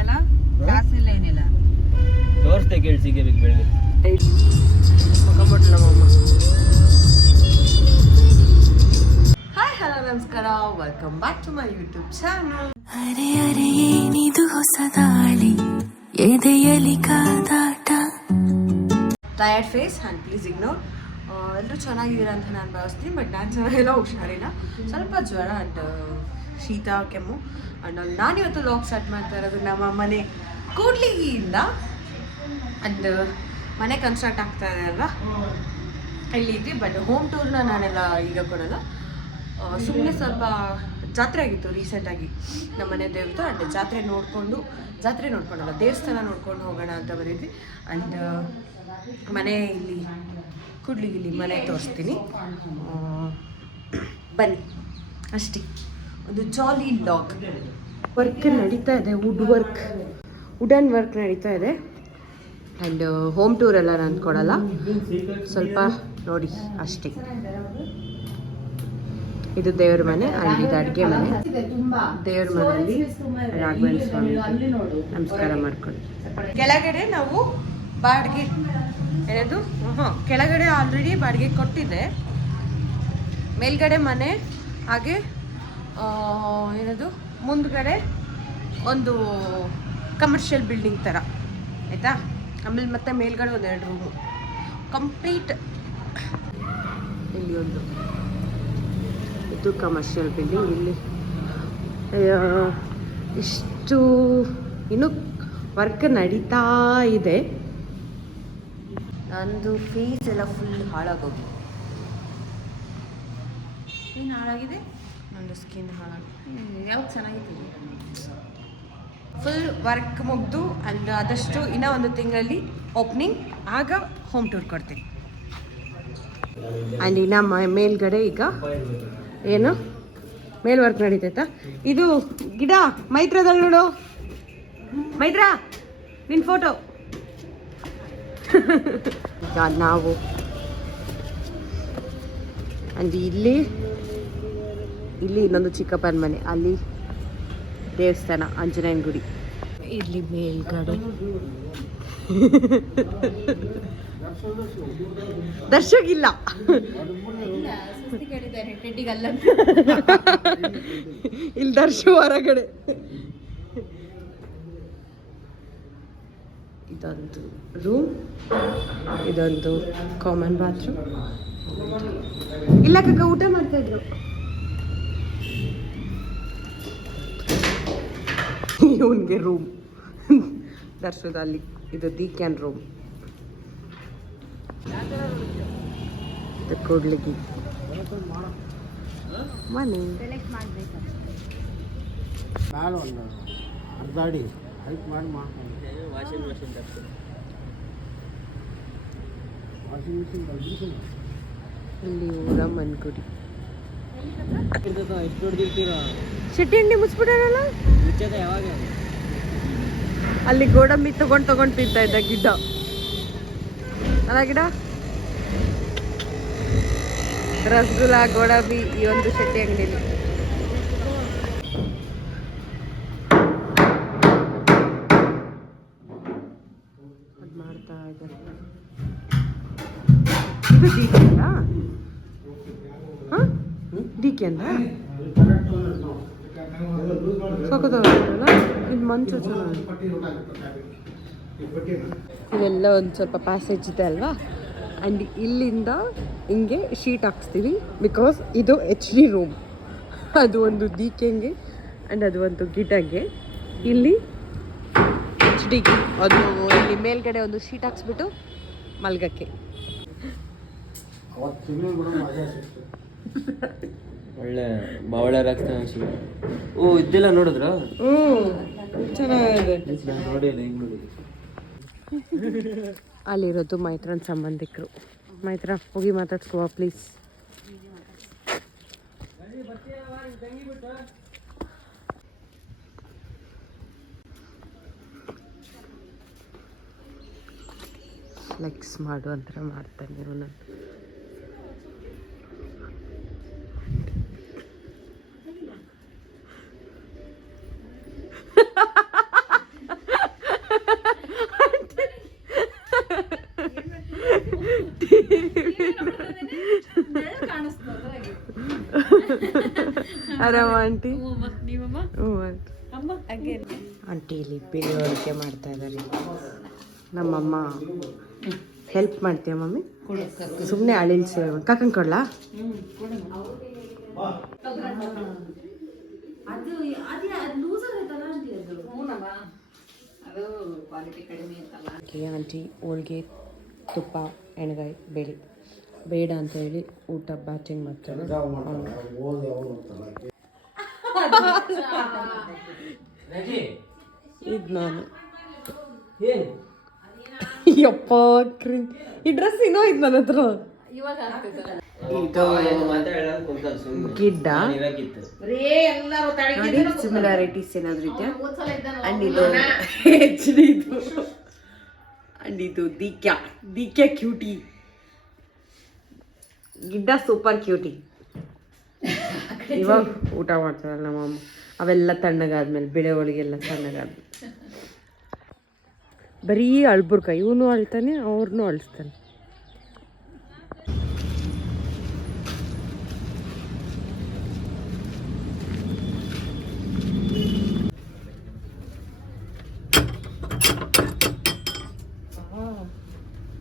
ಅಲ್ಲ ಕ್ಲಾಸ್ ಇಲ್ಲ ಏನಿಲ್ಲ ತೋರಿಸ್ದೆ ಕೇಳಿಸಿಗೆ ಬೇಕು ಬೆಳಗ್ಗೆ ಹಾಯ್ ಹಲೋ ನಮಸ್ಕಾರ welcome back to my YouTube channel. ಅರೆ ಅರೆ ಏನಿದು ಹೊಸದಾಳಿ ಎದೆಯಲಿ ಕಾದಾಟ. Tired face and please ignore. ಎಲ್ಲರೂ ಚೆನ್ನಾಗಿದ್ದೀರಾ ಅಂತ ನಾನು ಭಾವಿಸ್ತೀನಿ, ಬಟ್ ನಾನು ಚೆನ್ನಾಗಿಲ್ಲ, ಹುಷಾರಿಲ್ಲ, ಸ್ವಲ್ಪ ಜ್ವರ ಆ್ಯಂಡ್ ಶೀತ ಕೆಮ್ಮು. ಆ್ಯಂಡ್ ನಾನಿವತ್ತು ಲಾಗ್ ಸ್ಟಾರ್ಟ್ ಮಾಡ್ತಾ ಇರೋದು ನಮ್ಮ ಮನೆ ಕೂಡ್ಲಿಗಿಯಿಂದ. ಆ್ಯಂಡ್ ಮನೆ ಕನ್ಸ್ಟ್ರಕ್ಟ್ ಆಗ್ತಾ ಇದೆ ಅಲ್ವಾ, ಇಲ್ಲಿದ್ವಿ. ಬಟ್ ಹೋಮ್ ಟೂರ್ನ ನಾನೆಲ್ಲ ಈಗ ಕೊಡೋಲ್ಲ. ಸುಮ್ಮನೆ ಸ್ವಲ್ಪ ಜಾತ್ರೆ ಆಗಿತ್ತು ರೀಸೆಂಟಾಗಿ ನಮ್ಮ ಮನೆ ದೇವ್ರದ್ದು. ಆ್ಯಂಡ್ ಜಾತ್ರೆ ನೋಡ್ಕೊಂಡಲ್ಲ, ದೇವಸ್ಥಾನ ನೋಡ್ಕೊಂಡು ಹೋಗೋಣ ಅಂತ ಬಂದಿದ್ವಿ. ಆ್ಯಂಡ್ ಮನೆ ಇಲ್ಲಿ ಕೂಡ್ಲಿಗಿಲ್ಲಿ ಮನೆ ತೋರಿಸ್ತೀನಿ, ಬನ್ನಿ ಅಷ್ಟೇ. ಒಂದು ಜಾಲಿ ಲಾಗ್. ವರ್ಕ್ ನಡೀತಾ ಇದೆ, ವುಡನ್ ವರ್ಕ್ ನಡೀತಾ ಇದೆ. ಆ್ಯಂಡ್ ಹೋಮ್ ಟೂರ್ ಎಲ್ಲ ನಾನು ಕೊಡಲ್ಲ, ಸ್ವಲ್ಪ ನೋಡಿ ಅಷ್ಟೇ. ಇದು ದೇವ್ರ ಮನೆ ಆ್ಯಂಡ್ ಇದು ಅಡುಗೆ ಮನೆ. ದೇವ್ರ ಮನೆಯಲ್ಲಿ ರಾಘವೇಂದ್ರ ಸ್ವಾಮಿ ನಮಸ್ಕಾರ ಮಾಡ್ಕೊಂಡು ಕೆಳಗಡೆ ನಾವು ಬಾಡಿಗೆ ಏನದು ಕೆಳಗಡೆ ಆಲ್ರೆಡಿ ಬಾಡಿಗೆ ಕೊಟ್ಟಿದ್ದೆ. ಮೇಲ್ಗಡೆ ಮನೆ, ಹಾಗೆ ಏನದು ಮುಂದ್ಗಡೆ ಒಂದು ಕಮರ್ಷಿಯಲ್ ಬಿಲ್ಡಿಂಗ್ ಥರ ಆಯಿತಾ. ಆಮೇಲೆ ಮತ್ತೆ ಮೇಲ್ಗಡೆ ಒಂದೆರಡು ರೂಮು ಕಂಪ್ಲೀಟ್. ಇಲ್ಲಿ ಒಂದು ಇದು ಕಮರ್ಷಿಯಲ್ ಬಿಲ್ಡಿಂಗ್. ಇಲ್ಲಿ ಇಷ್ಟು ಇನ್ನೂ ವರ್ಕ್ ನಡೀತಾ ಇದೆ. ನಂದು ಫೇಸ್ ಎಲ್ಲ ಫುಲ್ ಹಾಳಾಗೋಗಿದೆ. ಏನು ಹಾಳಾಗಿದೆ? ನಂದು ಸ್ಕಿನ್ ಹಾಳಾಗಿದೆ. ಯಾವಾಗ ಚೆನ್ನಾಗಿತ್ತು, ಫುಲ್ ವರ್ಕ್ ಮುಗಿದು ಆ್ಯಂಡ್ ಆದಷ್ಟು ಇನ್ನೂ ಒಂದು ತಿಂಗಳಲ್ಲಿ ಓಪನಿಂಗ್, ಆಗ ಹೋಮ್ ಟೂರ್ ಕೊಡ್ತೀನಿ. ಆ್ಯಂಡ್ ಇನ್ನು ಮೇಲ್ಗಡೆ ಈಗ ಏನು ಮೇಲ್ ವರ್ಕ್ ನಡೀತೈತಾ. ಇದು ಗಿಡ ಮೈತ್ರದಲ್ಲಿ ನೋಡು, ಮೈತ್ರ ನಿನ್ನ ಫೋಟೋ. ನಾವು ಅಂದು ಇಲ್ಲಿ ಇನ್ನೊಂದು ಚಿಕ್ಕಪ್ಪನ ಮನೆ, ಅಲ್ಲಿ ದೇವಸ್ಥಾನ ಆಂಜನೇಯನ ಗುಡಿ. ಇಲ್ಲಿ ಮೇಲ್ಗಡೆ ದರ್ಶಗಿಲ್ಲ, ಇಲ್ಲಿ ದರ್ಶು ಹೊರಗಡೆ. ಇದೊಂದು ರೂಮ್, ಇದೊಂದು ಕಾಮನ್ ಬಾತ್ರೂಮ್. ಇಲ್ಲ ಕಕ್ಕ ಊಟ ಮಾಡ್ತಾ ಇದ್ರು. ಇವನ್ಗೆ ರೂಮ್ ದರ್ಶದಲ್ಲಿ. ಇದು ದೀಕ್ಯಾನ್ ರೂಮ್. ಇದು ಕೂಡ್ಲಿಗಿ ಮನೆ. ಇಲ್ಲಿ ಊರಮ್ಮನ ಗುಡಿ. ಶೆಟ್ಟಿ ಅಂಗಡಿ ಮುಚ್ಚಿಬಿಟ್ಟಾರಲ್ಲ, ಅಲ್ಲಿ ಗೋಡಂಬಿ ತಗೊಂಡು ತಿಂತಾ ಇದ್ದ ಗಿಡ ಅಲ್ಲ, ಗಿಡ ರಸಗುಲ್ಲ ಗೋಡಂಬಿ ಈ ಒಂದು ಶೆಟ್ಟಿ ಅಂಗಡಿಲಿ. ಅದು ಮಾಡ್ತಾ ಇದ್ದಾರೆ. ಇದು ಡಿಕೆ ಅಂದ, ಹಾಂ ಡಿಕೆ ಅಂದ ಸಖತ್ತಾಗಲ್ಲ. ಇಲ್ಲಿ ಮಂಚ ಚೆನ್ನಾಗಿ. ಇಲ್ಲೆಲ್ಲ ಒಂದು ಸ್ವಲ್ಪ ಪ್ಯಾಸೇಜ್ ಇದೆ ಅಲ್ವಾ. ಆ್ಯಂಡ್ ಇಲ್ಲಿಂದ ಹಿಂಗೆ ಶೀಟ್ ಹಾಕ್ಸ್ತೀವಿ, ಬಿಕಾಸ್ ಇದು HD ರೂಮ್. ಅದು ಒಂದು ದೀಕೆಂಗೆ ಆ್ಯಂಡ್ ಅದು ಒಂದು ಗಿಡಗೆ. ಇಲ್ಲಿ HD ಅದು ಇಲ್ಲಿ ಮೇಲ್ಗಡೆ ಒಂದು ಶೀಟ್ ಹಾಕ್ಸ್ಬಿಟ್ಟು ಮಲ್ಗಕ್ಕೆ. ಒಳ್ಳೆ ಬಾವಳೆ ರಾಕ್ತಾನೆ. ಓ ಇದೆಲ್ಲ ನೋಡಿದ್ರ? ಚೆನ್ನಾಗಿದೆ. ನೋಡಿ ಹೆಂಗ್ ನೋಡಿ. ಅಲ್ಲಿರೋದು ಮೈತ್ರನ ಸಂಬಂಧಿಕರು. ಮೈತ್ರ ಹೋಗಿ ಮಾತಾಡ್ಸ್ಕೋ ಪ್ಲೀಸ್. ಫ್ಲೆಕ್ಸ್ ಮಾಡು ಅಂತ ಮಾಡ್ತಾನೆ ಅವನು. ಆರಾಮ ಆಂಟಿ ಆಂಟಿ ಇಲ್ಲಿ ಬೇಳೆ ಅಡುಗೆ ಮಾಡ್ತಾ ಇದ್ದಾರೆ. ನಮ್ಮಮ್ಮ ಹೆಲ್ಪ್ ಮಾಡ್ತೀಯ ಮಮ್ಮಿ? ಸುಮ್ಮನೆ ಅಳಿಲ್ಸಿ ಕಾಕಂಗೆ ಕೊಡ್ಲಾ? ಆಂಟಿ ಹೋಳಿಗೆ ತುಪ್ಪ ಎಣ್ಣೆಗಾಯಿ ಬೇಳೆ ಬೇಡ ಅಂತ ಹೇಳಿ ಊಟ ಬ್ಯಾಚಿಂಗ್ ಮಾಡ್ತಾರೆ. ಇದು ನಾನು ಯಪ್ಪ ಈ ಡ್ರೆಸ್ ಇನ್ನೂ ಇದು ನನ್ನ ಹತ್ರ. ಗಿಡ್ಡ ನೋಡಿ ಸಿಮಿಲಾರಿಟೀಸ್ ಏನಾದ್ರು ಇದೆಯಾ? ಅಂಡ್ ಇದು HD ಇದು ಅಂಡ್ ಇದು ದಿಕ್ಯಾ ಕ್ಯೂಟಿ. ಗಿಡ್ಡ ಸೂಪರ್ ಕ್ಯೂಟಿ. ಇವಾಗ ಊಟ ಮಾಡ್ತಾರಲ್ಲ ನಮ್ಮಮ್ಮ, ಅವೆಲ್ಲ ತಣ್ಣಗಾದ್ಮೇಲೆ ಬಿಳೆ ಹೋಳಿಗೆಲ್ಲ ತಣ್ಣಗಾದ್ಮೇಲೆ. ಬರೀ ಅಳ್ಬುರ್ಕ, ಇವನು ಅಳ್ತಾನೆ ಅವ್ರನ್ನೂ ಅಳಿಸ್ತಾನೆ.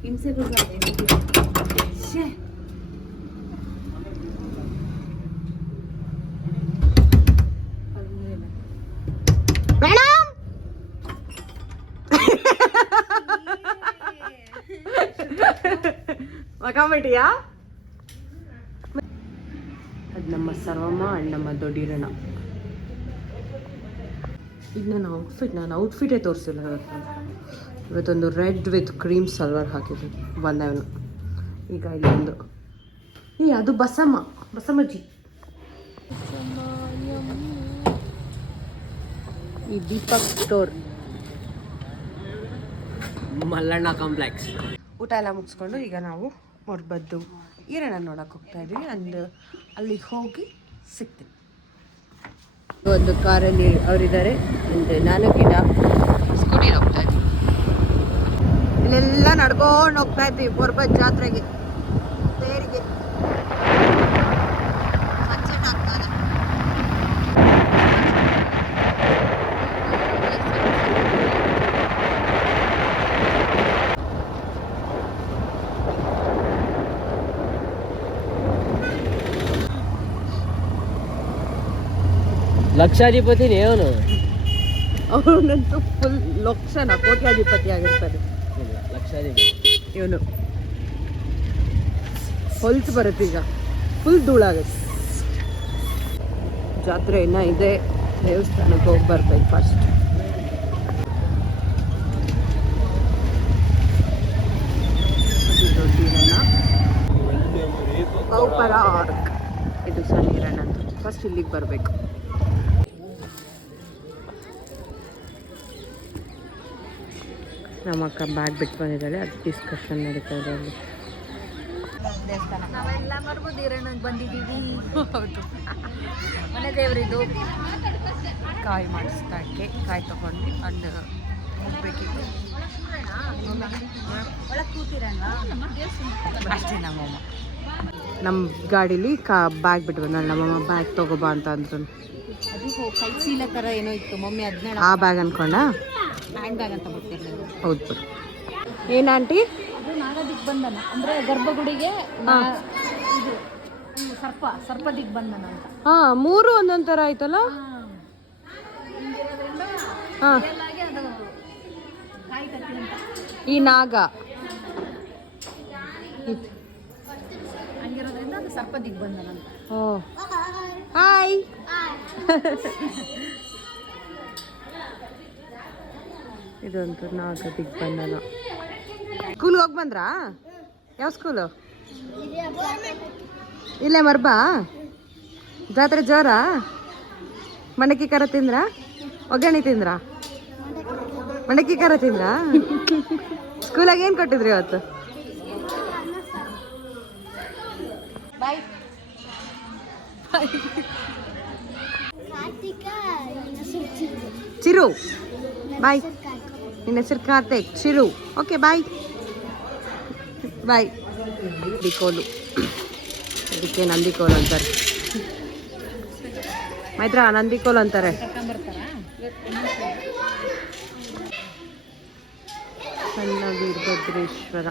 ಹಿಂಸೆ ಮಕಾಬಿಟ್ಟಿಯಾ? ಅದು ನಮ್ಮ ಸರ್ವಮ್ಮ ಅಂಡ್ ನಮ್ಮ ದೊಡ್ಡಿರಣ್ಣ. ಇದು ನನ್ನ ಔಟ್ಫಿಟೇ ತೋರಿಸಿಲ್ಲ ಇವತ್ತೊಂದು ರೆಡ್ ವಿತ್ ಕ್ರೀಮ್ ಸಲ್ವಾರ್ ಹಾಕಿದ್ವಿ ಬಂದವನು. ಈಗ ಇಲ್ಲೊಂದು ಅದು ಬಸಮ್ಮಜ್ಜಿ. ಈ ದೀಪಕ್ ಸ್ಟೋರ್ ಮಲ್ಲಣ್ಣ ಕಾಂಪ್ಲೆಕ್ಸ್. ಊಟ ಎಲ್ಲ ಮುಗಿಸ್ಕೊಂಡು ಈಗ ನಾವು ಹೊರಬದ್ದು ಈರಣ್ಣ ನೋಡಕ್ಕೆ ಹೋಗ್ತಾ ಇದ್ದೀವಿ. ಅಂಡ್ ಅಲ್ಲಿಗೆ ಹೋಗಿ ಸಿಗ್ತೀವಿ. ಒಂದು ಕಾರಲ್ಲಿ ಅವರಿದ್ದಾರೆ ಅಂಡ್ ನಾನು ಗಿಡ ಸ್ಕೂಟಿ ಹೋಗ್ತಾ ಇದ್ದೀವಿ. ಇಲ್ಲೆಲ್ಲ ನಡ್ಕೊಂಡು ಹೋಗ್ತಾ ಇದ್ದೀವಿ ಹೊರಬದ್ ಜಾತ್ರೆಗೆ ತೇರಿಗೆ. ಸನ್ಸೆಟ್ ಆಗ್ತದೆ. ಲಕ್ಷಾಧಿಪತಿನೇ ಅವನು. ಅವನಂತೂ ಫುಲ್ ಲಕ್ಷಣ ಕೋಟ್ಯಾಧಿಪತಿ ಆಗಿರ್ತಾರೆ. ಲಕ್ಷಾಧಿಪತಿ ಇವನು ಹೊಲ್ಸು ಬರುತ್ತೆ ಈಗ ಫುಲ್ ಧೂಳಾಗುತ್ತೆ. ಜಾತ್ರೆ ಇನ್ನೂ ಇದೆ, ದೇವಸ್ಥಾನಕ್ಕೆ ಹೋಗಿ ಬರ್ಬೇಕು ಫಸ್ಟ್. ಕೌಪರ ಆರ್ಕ್ ಇದು ಸಣ್ಣಿರಣ್ಣ ಅಂತ. ಫಸ್ಟ್ ಇಲ್ಲಿಗೆ ಬರಬೇಕು. ನಮ್ಮ ಅಕ್ಕ ಬ್ಯಾಗ್ ಬಿಟ್ಟು ಬಂದಿದ್ದಾಳೆ, ಅದು ಡಿಸ್ಕಷನ್ ನಡೀತಾ ಇದೆ ಅಲ್ಲಿ. ನಾವೆಲ್ಲ ಮರ್ಬುದಿರಣ್ಣಿಗೆ ಬಂದಿದ್ದೀವಿ. ಹೌದು, ಮನೆ ದೇವರಿದು. ಕಾಯಿ ಮಾಡಿಸ್ತಾಕೆ ಕಾಯಿ ತಗೊಂಡು ಅಂಡ್ ಹೋಗ್ಬೇಕಿತ್ತು. ಒಳಗೆ ಕೂತಿರಣ್ಣ ಅಷ್ಟೇ ನಮ್ಮಮ್ಮ ನಮ್ಮ ಗಾಡೀಲಿ ಬ್ಯಾಗ್ ಬಿಟ್ಟು ಬಂದಾಳೆ. ನಮ್ಮಮ್ಮ ಬ್ಯಾಗ್ ತಗೋಬಾ ಅಂತ ಅಂದ್ರು. ಅದು ಕೈ ಚೀಲ ಥರ ಏನೋ ಇತ್ತು ಮಮ್ಮಿ, ಅದನ್ನ ಆ ಬ್ಯಾಗ್ ಅನ್ಕೊಂಡ. ಹ್ಯಾಂಡ್ ಬ್ಯಾಗ್ ಅಂತ ಬರ್ತಿರ್ಲಿ. ಹೌದು ಬಿಡು. ಏನು ಆಂಟಿ? ಅದು ನಾಗ ದಿಗ್ಬಂಧನ ಅಂದರೆ ಗರ್ಭಗುಡಿಗೆ ಇದು ಸರ್ಪ ದಿಗ್ಬಂಧನ ಅಂತ. ಹಾಂ, ಮೂರು ಒಂದೊಂದು ಥರ ಆಯ್ತಲ್ಲ. ಹಾಂ, ಅದು ಕಾಯಿ ಕಟ್ಟಿ ಅಂತ. ಈ ನಾಗ ಹಂಗಿರೋದ್ರಿಂದ ಅದು ಸರ್ಪ ದಿಗ್ಬಂಧನ ಅಂತ. ಓ ಹಾಯ್. ಇದಂತೂ ನಾಗ ದಿಗ್ಬಂಧನ. ಸ್ಕೂಲ್ಗೆ ಹೋಗಿ ಬಂದ್ರಾ? ಯಾವ ಸ್ಕೂಲು? ಇಲ್ಲೇ ಮರ್ಬಾ ಜಾತ್ರೆ ಜೋರ? ಮಂಡಕ್ಕಿ ಖಾರ ತಿಂದ್ರಾ? ಒಗ್ಗರಣೆ ತಿಂದ್ರಾ? ಮಂಡಕ್ಕಿ ಖಾರ ತಿಂದ್ರಾ? ಸ್ಕೂಲಾಗ ಏನು ಕೊಟ್ಟಿದ್ರಿ ಇವತ್ತು? ಬಾಯ್. ಚಿರು ಬಾಯ್. ನಿನ್ನ ಹೆಸರು ಕಾರ್ತಿಕ್. ಚಿರು. ಓಕೆ ಬಾಯ್ ಬಾಯ್. ಕೋಲು, ಇದಕ್ಕೆ ನಂದಿಕೋಲು ಅಂತಾರೆ. ಮೈತ್ರ ನಂದಿಕೋಲ್ ಅಂತಾರೆ. ಸಣ್ಣ ವೀರಭದ್ರೇಶ್ವರ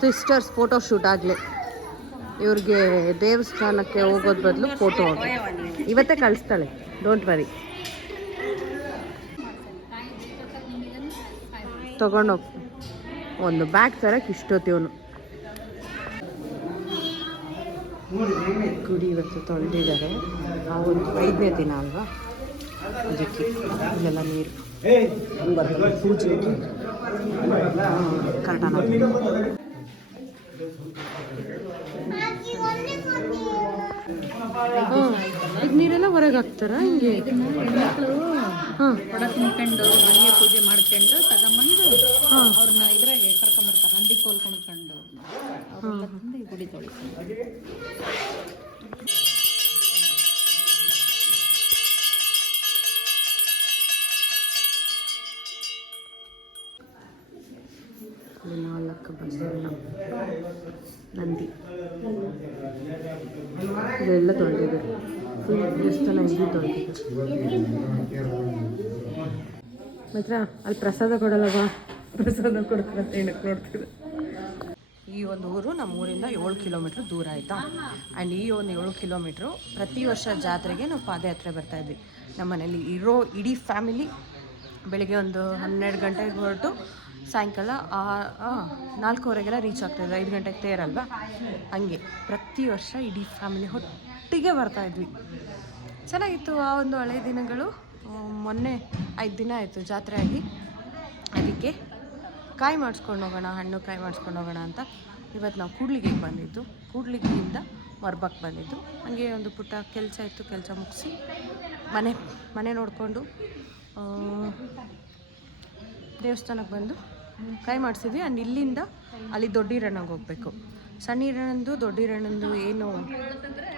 ಸಿಸ್ಟರ್ಸ್ ಫೋಟೋ ಶೂಟ್ ಆಗಲಿ. ಇವ್ರಿಗೆ ದೇವಸ್ಥಾನಕ್ಕೆ ಹೋಗೋದ್ ಬದಲು ಫೋಟೋ ಇವತ್ತೇ ಕಳಿಸ್ತಾಳೆ, ಡೋಂಟ್ ವರಿ. ತಗೊಂಡೋಗ್ ಒಂದು ಬ್ಯಾಗ್ ತರಕ್ಕೆ ಇಷ್ಟೊತ್ತಿವನು. ಗುಡಿ ಇವತ್ತು ತೊಳೆದಿದ್ದಾರೆ. ಆ ಒಂದು 5ನೇ ದಿನ ಅಲ್ವಾ, ಅದಕ್ಕೆ ಇಲ್ಲೆಲ್ಲ ನೀರು ಪೂಜೆಗೆ ಕರ್ಟನ. ಈಗ ನೀರೆಲ್ಲ ಹೊರಗೆ ಹಾಕ್ತಾರ ಹಿಂಗೆ? ಕೊಡ ತಿನ್ಕೊಂಡು ಮನೆಗೆ ಪೂಜೆ ಮಾಡ್ಕೊಂಡು ತಗೊಂಬಂದು ಅವ್ರನ್ನ ಇದ್ರಾಗೆ ಕರ್ಕೊಂಬರ್ತಾರೆ. ನಂದಿ ಕೋಲ್ ಕೊಂಡ್ಕೊಂಡು ಅವ್ರೆಲ್ಲ ತಂದು ಈ ಗುಡಿ ತೊಳಿತಾರೆ. ನಾಲ್ಕು ಬಸವಣ್ಣ ನಂದಿ ಇದೆಲ್ಲ ತೊಳೆದಿದ್ದಾರೆ. ದೇವಸ್ಥಾನ ಇಲ್ಲಿ ತೊಳೆದಿದ್ದಾರೆ. ಮಾತ್ರ ಅಲ್ಲಿ ಪ್ರಸಾದ ಕೊಡಲ್ಲವಾ? ಪ್ರಸಾದ ಕೊಡ್ತಾರೆ ಅಂತ ಏನಕ್ಕೆ ನೋಡ್ತಿದ್ದೆ. ಈ ಒಂದು ಊರು ನಮ್ಮ ಊರಿಂದ 7 ಕಿಲೋಮೀಟ್ರ್ ದೂರ ಆಯಿತಾ. ಆ್ಯಂಡ್ ಈ ಒಂದು 7 ಕಿಲೋಮೀಟ್ರು ಪ್ರತಿ ವರ್ಷ ಜಾತ್ರೆಗೆ ನಾವು ಪಾದಯಾತ್ರೆ ಬರ್ತಾಯಿದ್ವಿ. ನಮ್ಮ ಮನೇಲಿ ಇರೋ ಇಡೀ ಫ್ಯಾಮಿಲಿ ಬೆಳಿಗ್ಗೆ ಒಂದು 12 ಗಂಟೆಗೆ ಹೊರಟು ಸಾಯಂಕಾಲ 4:15ಗೆಲ್ಲ ರೀಚ್ ಆಗ್ತಾಯಿದ್ವಿ. 5 ಗಂಟೆಗೆ ತೇರಲ್ವಾ, ಹಂಗೆ ಪ್ರತಿ ವರ್ಷ ಇಡೀ ಫ್ಯಾಮಿಲಿ ಒಟ್ಟಿಗೆ ಬರ್ತಾಯಿದ್ವಿ. ಚೆನ್ನಾಗಿತ್ತು ಆ ಒಂದು ಹಳೆ ದಿನಗಳು. ಮೊನ್ನೆ 5 ದಿನ ಆಯಿತು ಜಾತ್ರೆ ಆಗಿ, ಅದಕ್ಕೆ ಕಾಯಿ ಮಾಡಿಸ್ಕೊಂಡು ಹೋಗೋಣ, ಹಣ್ಣು ಕಾಯಿ ಮಾಡಿಸ್ಕೊಂಡು ಹೋಗೋಣ ಅಂತ ಇವತ್ತು ನಾವು ಕೂಡ್ಲಿಗಿಗೆ ಬಂದಿದ್ದು. ಕೂಡ್ಲಿಗಿಯಿಂದ ಮರ್ಬಕ್ಕೆ ಬಂದಿದ್ದು. ಹಾಗೆ ಒಂದು ಪುಟ್ಟ ಕೆಲಸ ಇತ್ತು, ಕೆಲಸ ಮುಗಿಸಿ ಮನೆ ನೋಡಿಕೊಂಡು ದೇವಸ್ಥಾನಕ್ಕೆ ಬಂದು ಕಾಯಿ ಮಾಡಿಸಿದ್ವಿ. ಆ್ಯಂಡ್ ಇಲ್ಲಿಂದ ಅಲ್ಲಿ ದೊಡ್ಡೀರಣ್ಣಗೆ ಹೋಗಬೇಕು. ಸಣ್ಣೀರಣ್ಣಂದು ದೊಡ್ಡೀರಣ್ಣಂದು ಏನು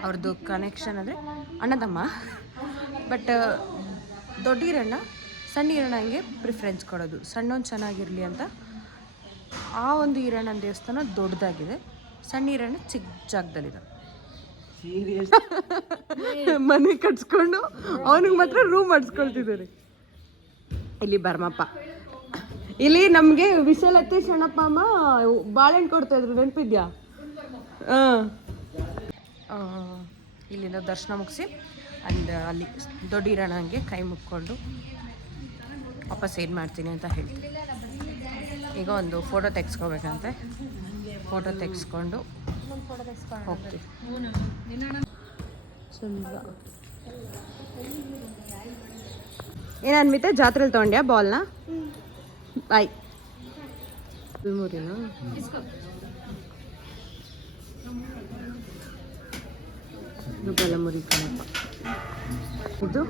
ಅವ್ರದ್ದು ಕನೆಕ್ಷನ್ ಅಂದರೆ ಅಣ್ಣದಮ್ಮ. ಬಟ್ ದೊಡ್ಡೀರಣ್ಣ ಸಣ್ಣೀರಣ್ಣಂಗೆ ಪ್ರಿಫರೆನ್ಸ್ ಕೊಡೋದು, ಸಣ್ಣವನು ಚೆನ್ನಾಗಿರಲಿ ಅಂತ. ಆ ಒಂದು ಈರಣ್ಣನ ದೇವಸ್ಥಾನ ದೊಡ್ಡದಾಗಿದೆ, ಸಣ್ಣೀರಣ್ಣ ಚಿಕ್ಕ ಜಾಗದಲ್ಲಿದೆ. ಮನೆ ಕಟ್ಸ್ಕೊಂಡು ಅವನಿಗೆ ಮಾತ್ರ ರೂಮ್ ಮಾಡಿಸ್ಕೊಳ್ತಿದ್ದಾರೆ. ಇಲ್ಲಿ ಬರ್ಮಪ್ಪ, ಇಲ್ಲಿ ನಮಗೆ ವಿಶಾಲತೆ ಸಣ್ಣಪ್ಪ ಅಮ್ಮ ಬಾಳೆಹಣ್ಣು ಕೊಡ್ತಾಯಿದ್ರು, ನೆನಪಿದ್ಯಾ? ಇಲ್ಲಿಂದ ದರ್ಶನ ಮುಗಿಸಿ ಅಂಡ್ ಅಲ್ಲಿ ದೊಡ್ಡೀರಣ್ಣಂಗೆ ಕೈ ಮುಕ್ಕೊಂಡು ವಾಪಸ್ ಏನು ಮಾಡ್ತೀನಿ ಅಂತ ಹೇಳ್ತೀನಿ. ಈಗ ಒಂದು ಫೋಟೋ ತೆಗೆಸ್ಕೋಬೇಕಂತೆ, ಫೋಟೋ ತೆಗೆಸ್ಕೊಂಡು ಹೋಗ್ತೀವಿ. ಏನು ಅನ್ವಿತೆ, ಜಾತ್ರೆಲಿ ತೊಗೊಂಡ್ಯಾ ಬಾಲ್ನ? ಬಾಯ್. ಮೂರಿನ ಇದು ಬಲಮುರಿ ಕಣಪ್ಪ. ಇದು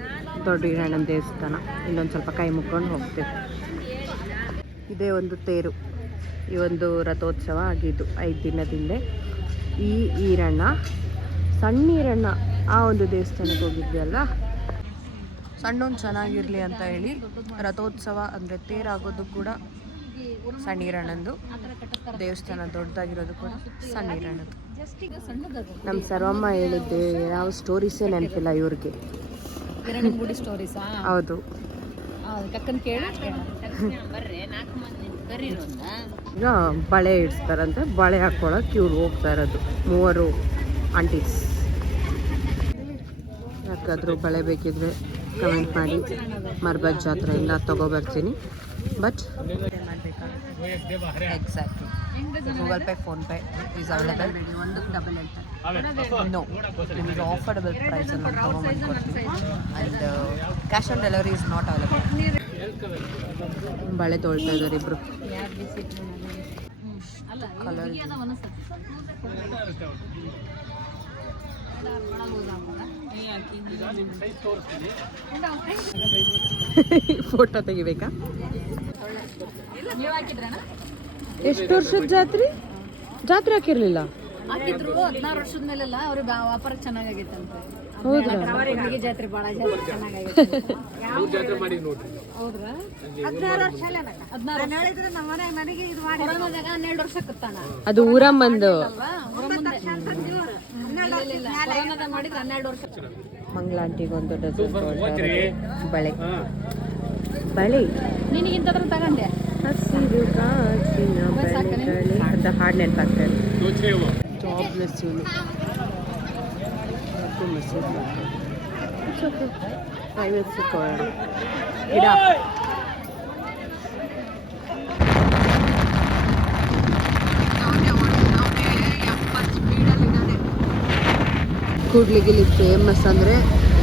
ದೊಡ್ಡೀರಣ್ಣನ ದೇವಸ್ಥಾನ. ಇಲ್ಲೊಂದು ಸ್ವಲ್ಪ ಕೈ ಮುಕ್ಕೊಂಡು ಹೋಗ್ತೀವಿ. ಇದೇ ಒಂದು ತೇರು. ಈ ಒಂದು ರಥೋತ್ಸವ ಆಗಿದ್ದು 5 ದಿನದಿಂದ. ಈ ಈರಣ್ಣ ಸಣ್ಣೀರಣ್ಣ ಆ ಒಂದು ದೇವಸ್ಥಾನಕ್ಕೆ ಹೋಗಿದ್ವಿ ಅಲ್ಲ, ಸಣ್ಣವನು ಚೆನ್ನಾಗಿರಲಿ ಅಂತ ಹೇಳಿ ರಥೋತ್ಸವ ಅಂದರೆ ತೇರಾಗೋದು ಕೂಡ ಸಣ್ಣೀರಣ್ಣಂದು, ದೇವಸ್ಥಾನ ದೊಡ್ಡದಾಗಿರೋದು ಕೂಡ ಸಣ್ಣೀರಣ್ಣದು. ನಮ್ಮ ಸರ್ವಮ್ಮ ಹೇಳಿದ್ದೆ, ಯಾವ ಸ್ಟೋರೀಸೇ ನೆನಪಿಲ್ಲ ಇವ್ರಿಗೆ. ಗುಡಿ ಸ್ಟೋರೀಸಾ? ಹೌದು. ಈಗ ಬಳೆ ಇಡ್ಸ್ತಾರಂತೆ, ಬಳೆ ಹಾಕ್ಕೊಳಕ್ಕೆ ಇವ್ರು ಹೋಗ್ತಾ ಇರೋದು 3 ಆಂಟೀಸ್. ಯಾಕಾದರೂ ಬಳೆ ಬೇಕಿದ್ರೆ ಕಮೆಂಟ್ ಮಾಡಿ, ಮರ್ಬತ್ ಜಾತ್ರೆಯಿಂದ ತೊಗೊಬರ್ತೀನಿ. But exactly Google pay, PhonePe is available. ಒಂದಕ್ಕೆ ಡಬಲ್ ಹೇಳ್ತಾರೆ, ನೋ, ನಿಮಗೆ ಆಫರ್ಡಬಲ್ ಪ್ರೈಸಲ್ಲಿ ನಾನು ತೊಗೊಂಬಂದು ಕೊಡ್ತೀನಿ. And cash on delivery is not available. ಬಳೆ ತೊಳ್ತಾ ಇದ್ದಾರೆ ಇಬ್ಬರು. ಕಲರ್ ಫೋಟೋ ತೆಗಿಬೇಕಾ? ಎಷ್ಟು ವರ್ಷದ ಜಾತ್ರೆ ಹಾಕಿರ್ಲಿಲ್ಲ? ಹಾಕಿದ್ರು 16 ವರ್ಷದ ಮೇಲೆಲ್ಲ ಅವ್ರಿಗೆ ವ್ಯಾಪಾರ ಚೆನ್ನಾಗಾಗಿತ್ತಂತೆ. ಹುಡುಗಿ ಜಾತ್ರೆ ಭಾಳ ಚೆನ್ನಾಗೈತೆ. ಹೌದ್ರಾ? 16 ವರ್ಷ ಕೊರೋನಾದಾಗ 12 ವರ್ಷ ಕತ್ತಾನ. ಅದು ಊರಮ್ಮಂದು ಕೊರೋನಾದಾಗ ಮಾಡಿದ್ರೆ 12 ವರ್ಷ. ಮಂಗ್ಲಾಂಟಿಗೆ ಒಂದು ಡಜನ್ ಬಳೆ ಬಳೆ ನಿನಗಿಂತದ್ರ ತಗೊಂಡೆ. ಹಸಿರು ಗಾಜಿನ ಬಳೆಗಳೇ ಅಂತ ಹಾಡು ನೆನಪಾಗ್ತದೆ. ಜಾಬ್ಲೆಸ್ ಇವನು ಪ್ರೈವೇಟ್ ಸಿಕ್ಕೋಣ ಗಿಡ ಕೂಡ್ಲಿಗಿಲ್ಲಿ ಫೇಮಸ್ ಅಂದರೆ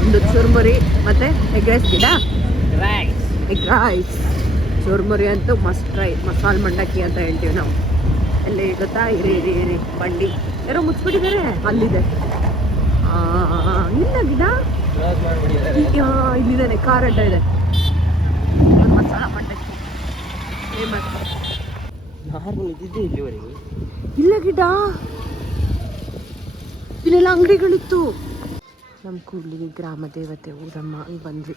ಒಂದು ಚುರ್ಮುರಿ ಮತ್ತು ಎಗ್ ರೈಸ್ ಗಿಡ ಎಗ್ ರೈಸ್ ಚುರ್ಮುರಿ ಅಂತೂ ಮಸ್ಟ್ ಟ್ರೈ. ಮಸಾಲೆ ಮಂಡಕ್ಕಿ ಅಂತ ಹೇಳ್ತೀವಿ ನಾವು. ಎಲ್ಲಿ ಗೊತ್ತಾ? ಇರಿ ಬಂಡಿ ಯಾರೋ ಮುಚ್ಚಿಬಿಟ್ಟಿದ್ದಾರೆ. ಅಲ್ಲಿದೆ ಇಲ್ಲ ಗಿಡ ಇಲ್ಲಿದ್ದಾನೆ. ಕಾರ್ ಅಡ್ಡ ಇದೆ. ಮಸಾಲ ಮಂಡಕ್ಕಿ ಫೇಮಸ್. ಇಲ್ಲಿವರೆಗೆ ಇಲ್ಲ ಗಿಡ ಇಲ್ಲೆಲ್ಲ ಅಂಗಡಿಗಳಿತ್ತು. ನಮ್ಮ ಕೂಡ್ಲಿಗೆ ಗ್ರಾಮ ದೇವತೆ ಊರಮ್ಮ ಅಲ್ಲಿ ಬಂದ್ವಿ.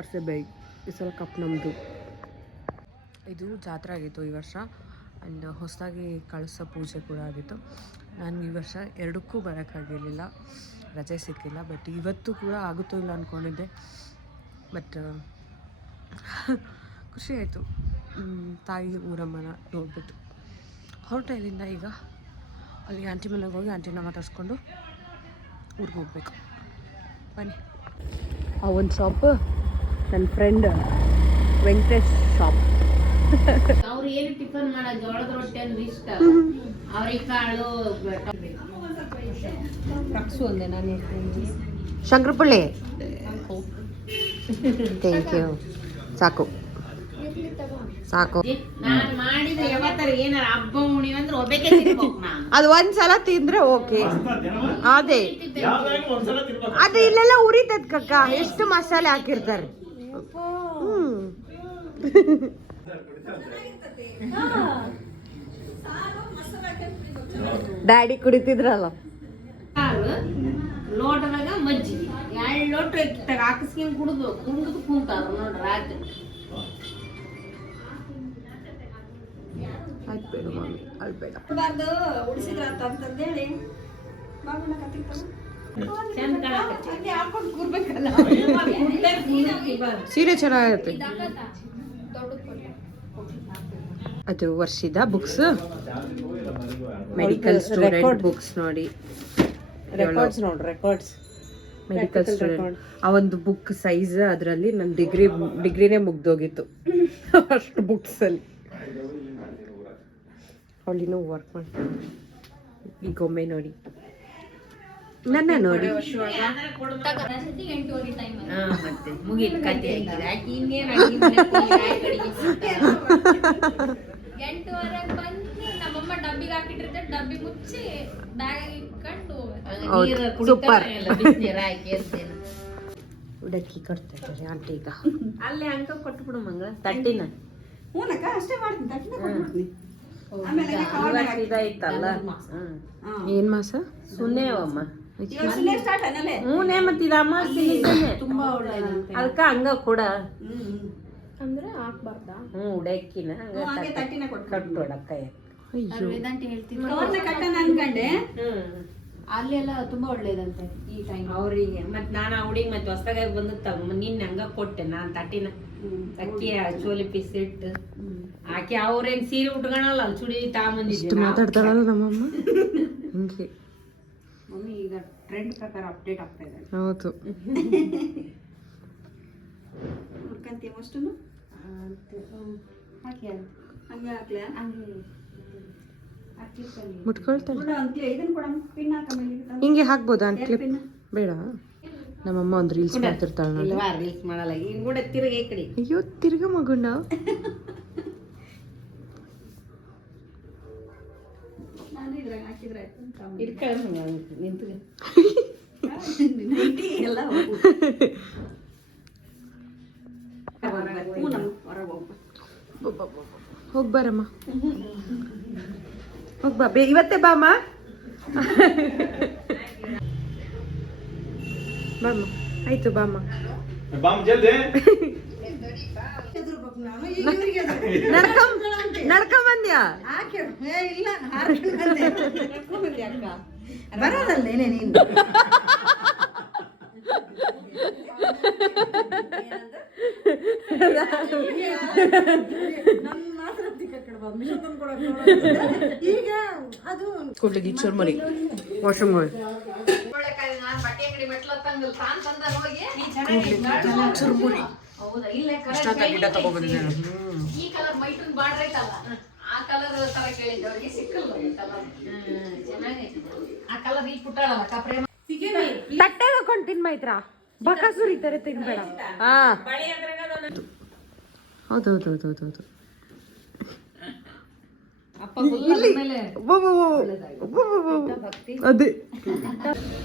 ಅರ್ಸೆ ಬೈ ಈ ಸಲ ಕಪ್ ನಮ್ಮದು. ಇದು ಜಾತ್ರೆ ಆಗಿತ್ತು ಈ ವರ್ಷ. ಆ್ಯಂಡ್ ಹೊಸದಾಗಿ ಕಳಸ ಪೂಜೆ ಕೂಡ ಆಗಿತ್ತು. ನಾನು ಈ ವರ್ಷ ಎರಡಕ್ಕೂ ಬರೋಕ್ಕಾಗಿರಲಿಲ್ಲ, ರಜೆ ಸಿಕ್ಕಿಲ್ಲ. ಬಟ್ ಇವತ್ತು ಕೂಡ ಆಗುತ್ತೋ ಇಲ್ಲ ಅಂದ್ಕೊಂಡಿದ್ದೆ. ಬಟ್ ಖುಷಿ ಆಯಿತು ತಾಯಿ ಊರಮ್ಮನ ನೋಡ್ಬಿಟ್ಟು. ಹೊರಟೆ ಇಲ್ಲಿಂದ ಈಗ ಅಲ್ಲಿ ಆಂಟಿ ಮನೆಗೆ ಹೋಗಿ ಆಂಟಿನ ಮಾತಾಡ್ಸ್ಕೊಂಡು ಊರಿಗೆ ಹೋಗ್ಬೇಕು. ಬನ್ನಿ. ಆ ಒಂದು ಶಾಪ್ ನನ್ನ ಫ್ರೆಂಡ್ ವೆಂಕಟೇಶ್ ಶಾಪ್. ಅವ್ರು ಏನು ಟಿಫನ್ ಮಾಡ ಜೋಳದ ರೊಟ್ಟಿ ಅಂದ್ರೆ ಇಷ್ಟ. ಅವ್ರಿಗೆ ಕಾಳು ರಕ್ಸು ಅಂದೆ ನಾನು. ಶಂಕರಪಳ್ಳಿ ಥ್ಯಾಂಕ್ ಯು. ಸಾಕು ನಾನು ಮಾಡಿದ್ರೆ ಯಾವತ್ತರ ಏನಾರ ಹಬ್ಬ ಉಣಿ ಅಂದ್ರೆ ಒಬ್ಬಕ್ಕೆ ತಿನ್ಬೇಕು ನಾನು. ಅದು ಒಂದ್ಸಲ ತಿಂದ್ರೆ ಓಕೆ. ಅದೇ ಅದು ಇಲ್ಲೆಲ್ಲ ಉರಿತದ ಕಕ್ಕ. ಎಷ್ಟು ಮಸಾಲೆ ಹಾಕಿರ್ತಾರೆ. ಡ್ಯಾಡಿ ಕುಡಿತಿದ್ರಲ್ಲ. ಕಾಳು ಲೋಟದಾಗ ಮಜ್ಜಿಗೆ 2 ಲೋಟ ಇಟ್ಟಾಗ ಹಾಕಿಸ್ಕೊಂಡು ಕುಡಿದು ಕುಂತಾರ ನೋಡ್ರಿ ರಾತ್ರಿ. ಅಳ್ಬೇಡ ಮಾಮಿ, ಅಳ್ಬೇಡ. ಚಂದ ಸೀರೆ ಚೆನ್ನಾಗಿರುತ್ತೆ. ಅದು ವರ್ಷದ ಬುಕ್ಸ್, ಮೆಡಿಕಲ್ ಸ್ಟೂಡೆಂಟ್ ಬುಕ್ಸ್ ನೋಡಿ. ರೆಕಾರ್ಡ್ಸ್ ನೋಡಿ, ರೆಕಾರ್ಡ್ಸ್ ಮೆಡಿಕಲ್ ಸ್ಟೂಡೆಂಟ್. ಆ ಒಂದು ಬುಕ್ ಸೈಜ್ ಅದರಲ್ಲಿ ನನ್ನ ಡಿಗ್ರಿನೇ ಮುಗ್ದೋಗಿತ್ತು ಅಷ್ಟು ಬುಕ್ಸಲ್ಲಿ. ಅವಳಿನೂ ವರ್ಕ್ ಮಾಡ್ತಾಳೆ. ಈ ಗೊಂಬೆ ನೋಡಿ, ನನ್ನ ನೋಡಿ. ಮತ್ತೆ ಮುಗಿದ ಕತೆ ಆಗಿ ಇನ್ನೇನು 8:30 ಬಂದು ನಮ್ಮಮ್ಮ ಡಬ್ಬಿಗೆ ಹಾಕಿಟ್ಟಿರ್ತಾರೆ. ಡಬ್ಬಿ ಮುಚ್ಚಿ ಬ್ಯಾಗ್ ಇಟ್ಕೊಂಡು ನೀರು ಕುಡಿತಾರ ಎಲ್ಲ ಬಿಸಿನೀರು ಹಾಕಿ ಇರ್ತೇನೆ. ಉಡಕ್ಕಿ ಕೊಡ್ತಾರೆ ಆಂಟಿ. ಈಗ ಅಲ್ಲೇ ಅಂಕ ಕೊಟ್ಬಿಡು ಮಂಗಳ ತಟ್ಟಿನ. ಇದಾಯ್ತಲ್ಲ ಏನ್ ಮಾಸ? ಸುನ್ನೇವಮ್ಮ ಹೂನೇ ಮತ್ತಿದ ಅಮಾವಾಸ್ಯೆ ತುಂಬಾ ಒಳ್ಳೆಯದಂತೆ. ಅದಕ್ಕ ಹಂಗ ಕೂಡ ಅಂದ್ರೆ ಹಾಕ್ಬಾರ್ದಾ? ಉಡಕ್ಕಿನ ಹಂಗ ಕಟ್ಟೋಡಕ್ಕ. ಅಯ್ಯೋ ವೇದಾಂತಿ ಹೇಳ್ತಿದ್ರು ಅಲ್ಲಿ ಎಲ್ಲ ತುಂಬಾ ಒಳ್ಳೇದಂತೆ ಈ ಟೈಮ್ ಅವ್ರಿಗೆ. ಮತ್ ನಾನು ಆ ಹುಡುಗಿ ಮತ್ತೆ ಹೊಸದಾಗ ಬಂದ ನಿನ್ನ ಹಂಗ ಕೊಟ್ಟೆ ನಾನ್ ತಟ್ಟಿನ ಅಕ್ಕಿ ಚೋಲಿ ಪೀಸ್ ಇಟ್ಟು ಆಕೆ ಅವ್ರೇನ್ ಸೀರೆ ಉಟ್ಕೊಳಲ್ಲ ಅಲ್ಲಿ ಚುಡಿ ಇಷ್ಟು ತಾಂಬಂದಿದ್ದೆ. ಮಾತಾಡ್ತಾರಲ್ಲ ನಮ್ಮಮ್ಮ ಹಿಂಗೆ. ಮಮ್ಮಿ ಈಗ ಟ್ರೆಂಡ್ ಪ್ರಕಾರ ಅಪ್ಡೇಟ್ ಆಗ್ತಾ ಇದೆ. ಹೌದು. ಮುಟ್ಕೊಳ್ತಾಳೆ ಹಿಂಗೆ ಹಾಕ್ಬೋದಾ ಅಂತ ಕ್ಲಿಪ್? ಬೇಡ. ನಮ್ಮಮ್ಮ ಒಂದು ರೀಲ್ಸ್ ಮಾಡ್ತಿರ್ತಾಳೆ ನೋಡಿ. ಇಲ್ವಾ ರೀಲ್ಸ್ ಮಾಡಲ್ಲ ಈಗ ಕೂಡ ತಿರುಗಿ ಈ ಕಡೆ. ಅಯ್ಯೋ ತಿರ್ಗ ಮಗುಂಡ. ನಿಂತು ಹೋಗಿ ಬರಮ್ಮ, ಹೋಗಿ ಬಾ, ಇವತ್ತೇ ಬಾಮ್ಮ. ಬಾಮ್ಮ, ಆಯ್ತು ಬಾಮ್ಮ. ನಡ್ಕೊಂಡ್ ಬಂದ್ಯಾ? ಬರೋದಲ್ಲೇನೆ ನೀನು. ಈಗ ಅದು ಕೊಟ್ಟಿದ್ದು ಚುರ್ಮುರಿ ವಾಶ್ರೂಮ್ ಹೋಗಿ ಚುರ್ಮುರಿ ಗಿಡ ತಗೊಬಂದಿದ್ದೇನೆ. ಈ ಕಲರ್ ಮೈಟೂನ್ ಬಾರ್ಡರ್ ಐತಲ್ಲ, ಆ ಕಲರ್ ತರ ಕೇಳಿದ್ದೆ ಅವ್ರಿಗೆ, ಸಿಕ್ಕಲ್ಲ ಈ ಕಲರ್. ಚೆನ್ನಾಗೈತೆ ಆ ಕಲರ್. ಈಗ ಪುಟ್ಟಾಳಲ್ಲ ಕಪ್ರೆ ತಟ್ಟೆ ಹಾಕೊಂಡು ತಿನ್ಮೈತ್ರ, ಬಕ ಸುರಿತಾರೆ ತಿನ್ಬೇಡ. ಹಾ ಹೌದೌದೌದೌದು. ಅದೇ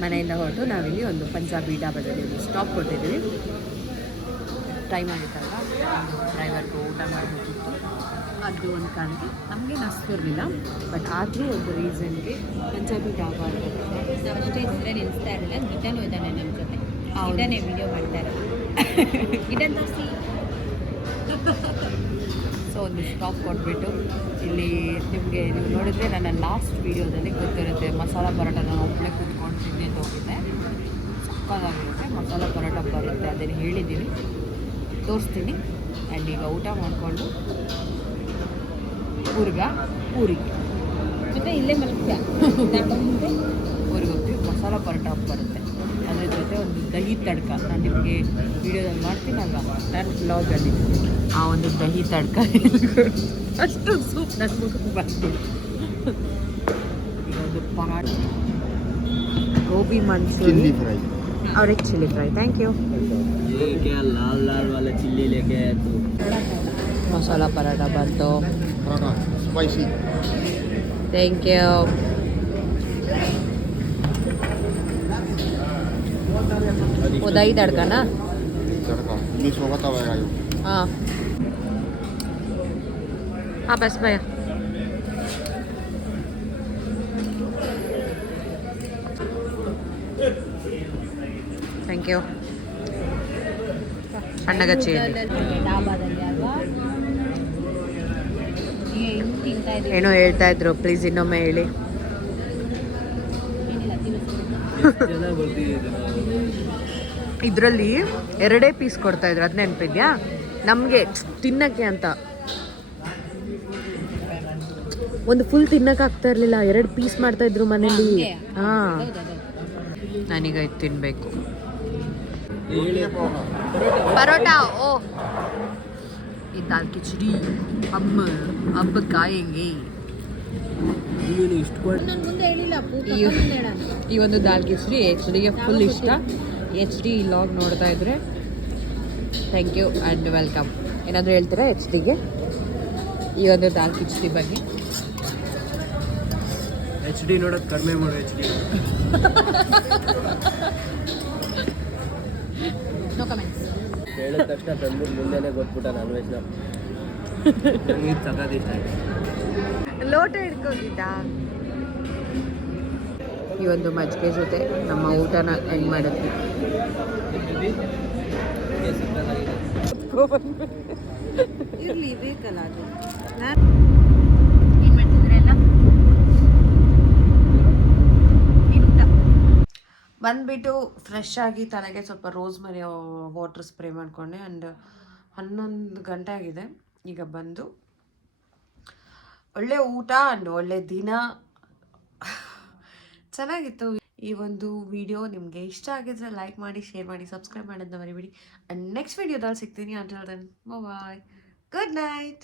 ಮನೆಯಿಂದ ಹೊರಟು ನಾವಿಲ್ಲಿ ಒಂದು ಪಂಜಾಬಿ ಡಾಬಾದಲ್ಲಿ ಒಂದು ಸ್ಟಾಪ್ ಕೊಟ್ಟಿದ್ದೀವಿ. ಟೈಮ್ ಆಗಿತ್ತಲ್ಲ, ಡ್ರೈವರ್ಗೆ ಊಟ ಮಾಡಬೇಕಿತ್ತು. ಅದು ಒಂದು ಕಾರಣಕ್ಕೆ ನಮಗೆ ಹಸ್ತಿರಲಿಲ್ಲ, ಬಟ್ ಆದರೂ ಒಂದು ರೀಸನ್ಗೆ ಪಂಜಾಬಿ ಡಾಬಾ ಅಂತ ನಾವು ಅಷ್ಟೇ ಇದ್ರೆ ನೆನೆಸ್ತಾ ಇರಲಿಲ್ಲ. ಗಿಟನೂ ಇದ್ದಾನೆ ನಮ್ಮ ಜೊತೆ, ಗಿಟನೇ ವಿಡಿಯೋ ಮಾಡ್ತಾ ಇರೋದು. ಗಿಟನ್ ತೋರಿಸಿ. ಸೊ ಒಂದು ಸ್ಟಾಪ್ ಕೊಟ್ಬಿಟ್ಟು ಇಲ್ಲಿ ನಿಮಗೆ ನೀವು ನೋಡಿದ್ರೆ ನನ್ನ ಲಾಸ್ಟ್ ವೀಡಿಯೋದಲ್ಲಿ ಗೊತ್ತಿರುತ್ತೆ, ಮಸಾಲ ಪರೋಟ ನಾನು ಒಬ್ಬಳೆ ಕೂತ್ಕೊಂಡು ತಿಂದು ಹೋಗಿದ್ದೆ. ಸಕ್ಕತ್ತಾಗಿರುತ್ತೆ ಮಸಾಲ ಪರೋಟ ಬರುತ್ತೆ, ಅದನ್ನು ಹೇಳಿದ್ದೀನಿ, ತೋರಿಸ್ತೀನಿ. ಆ್ಯಂಡ್ ಈಗ ಊಟ ಮಾಡಿಕೊಂಡು ಊರಿಗೆ ಜೊತೆ ಇಲ್ಲೇ ಮಲಗ್ತೀಯ ಊರಿಗೆ ಹೋಗ್ತೀವಿ. ಮಸಾಲ ಪರೋಟ ಬರುತ್ತೆ, ಅದ್ರ ಜೊತೆ ಒಂದು ದಹಿ ತಡ್ಕ, ನಾನು ನಿಮಗೆ ವೀಡಿಯೋದಲ್ಲಿ ಮಾಡ್ತೀನಲ್ಲ ನನ್ನ ಬ್ಲಾಗಲ್ಲಿ, ಆ ಒಂದು ದಹಿ ತಡ್ಕ ಅಷ್ಟು ಸೂಪ್ ನನ್ನ ಮುಖಕ್ಕೆ ಬಂದ್ಬಿಡು. ಈಗ ಒಂದು ಪರಾಟ, ಗೋಬಿ ಮಂಚೂರಿ, ಅವ್ರಿಗೆ ಚಿಲ್ಲಿ ಫ್ರೈ. Thank you. लाल लाल वाला चिल्ली लेके आया तू. ಮಸಾಲ ಪರಾಟ ಬಂತು. ಸ್ಪೈಸಿ. Thank you. ದಹಿ ತಡ್ಕನಾ? तड़का मिक्स होगा तब आएगा ये. हाँ हाँ बस भैया. Thank you. ಸಣ್ಣಗಚ್ಚಿಯಲ್ಲಿ ಡಾಬಾದಲ್ಲಿ ಅಲ್ವಾ ಹೆಂಗ್ ತಿಂತಾ ಇದ್ದೀವಿ. ಏನೋ ಹೇಳ್ತಾ ಇದ್ರು, ಪ್ಲೀಸ್ ಇನ್ನೊಮ್ಮೆ ಹೇಳಿ. ಏನಿಲ್ಲ, ತಿನ್ನಿಸ್ತೀನಿ. ಇದರಲ್ಲಿ 2 ಪೀಸ್ ಕೊಡ್ತಾ ಇದ್ರು, ಅದು ನೆನಪಿದ್ಯಾ? ನಮಗೆ ತಿನ್ನಕ್ಕೆ ಅಂತ ಒಂದು ಫುಲ್ ತಿನ್ನಕ್ಕೆ ಆಗ್ತಾ ಇರಲಿಲ್ಲ, 2 ಪೀಸ್ ಮಾಡ್ತಾ ಇದ್ರು ಮನೇಲಿ. ಹಾಂ, ನಾನೀಗ ಇದು ತಿನ್ನಬೇಕು. ಪರೋಟ. ಓ ಈ ದಾಲ್ ಕಿಚಡಿ ಹಬ್ಬ ಕಾಯಂಗೆ. ನಾನು ಮುಂದೆ ಹೇಳಿಲ್ಲ, ಈ ಒಂದು ದಾಲ್ ಕಿಚಡಿ HD ಫುಲ್ ಇಷ್ಟ. HD ಲಾಗ್ ನೋಡ್ತಾ ಇದ್ರೆ ಥ್ಯಾಂಕ್ ಯು ಆ್ಯಂಡ್ ವೆಲ್ಕಮ್. ಏನಾದರೂ ಹೇಳ್ತೀರಾ HD ಈ ಒಂದು ದಾಲ್ ಕಿಚಡಿ ಬಗ್ಗೆ? HD ನೋಡೋದು ಕಡಿಮೆ ಮಾಡು. HD no comments. ಹೇಳಿದ ತಕ್ಷಣ ತಂದ್ಬಿಟ್ಟು ಮುಂದೆನೇ ಗೊತ್ಬಿಟ್ಟ ನಾನ್ ವೆಜ್ನ. ನಂಗೆ ಇದು ಸಖತ್ ಇಷ್ಟ ಆಯ್ತು. ಲೋಟ ಹಿಡ್ಕೋಗಿದ್ದ. ಈ ಒಂದು ಮಜ್ಜಿಗೆ ಜೊತೆ ನಮ್ಮ ಊಟನ ಎಂಡ್ ಮಾಡಿದ್ವಿ. ಇರಲಿ, ಬೇಕಲ್ಲ ಅದು. ಏನು ಮಾಡ್ತಿದ್ರೆ ಎಲ್ಲ ಏನು ಊಟ ಬಂದುಬಿಟ್ಟು ಫ್ರೆಶ್ ಆಗಿ ತಲೆಗೆ ಸ್ವಲ್ಪ ರೋಸ್ಮರಿ ವಾಟರ್ ಸ್ಪ್ರೇ ಮಾಡಿಕೊಂಡೆ. ಆ್ಯಂಡ್ 11 ಗಂಟೆ ಆಗಿದೆ. ಈಗ ಬಂದು ಒಳ್ಳೆ ಊಟ ಆ್ಯಂಡ್ ಒಳ್ಳೆ ದಿನ, ಚೆನ್ನಾಗಿತ್ತು. ಈ ಒಂದು ವಿಡಿಯೋ ನಿಮಗೆ ಇಷ್ಟ ಆಗಿದ್ರೆ ಲೈಕ್ ಮಾಡಿ, ಶೇರ್ ಮಾಡಿ, ಸಬ್ಸ್ಕ್ರೈಬ್ ಮಾಡೋದನ್ನ ಮರಿಬೇಡಿ. ಆ್ಯಂಡ್ ನೆಕ್ಸ್ಟ್ ವಿಡಿಯೋದಲ್ಲಿ ಸಿಗ್ತೀನಿ. Until then bye, good night.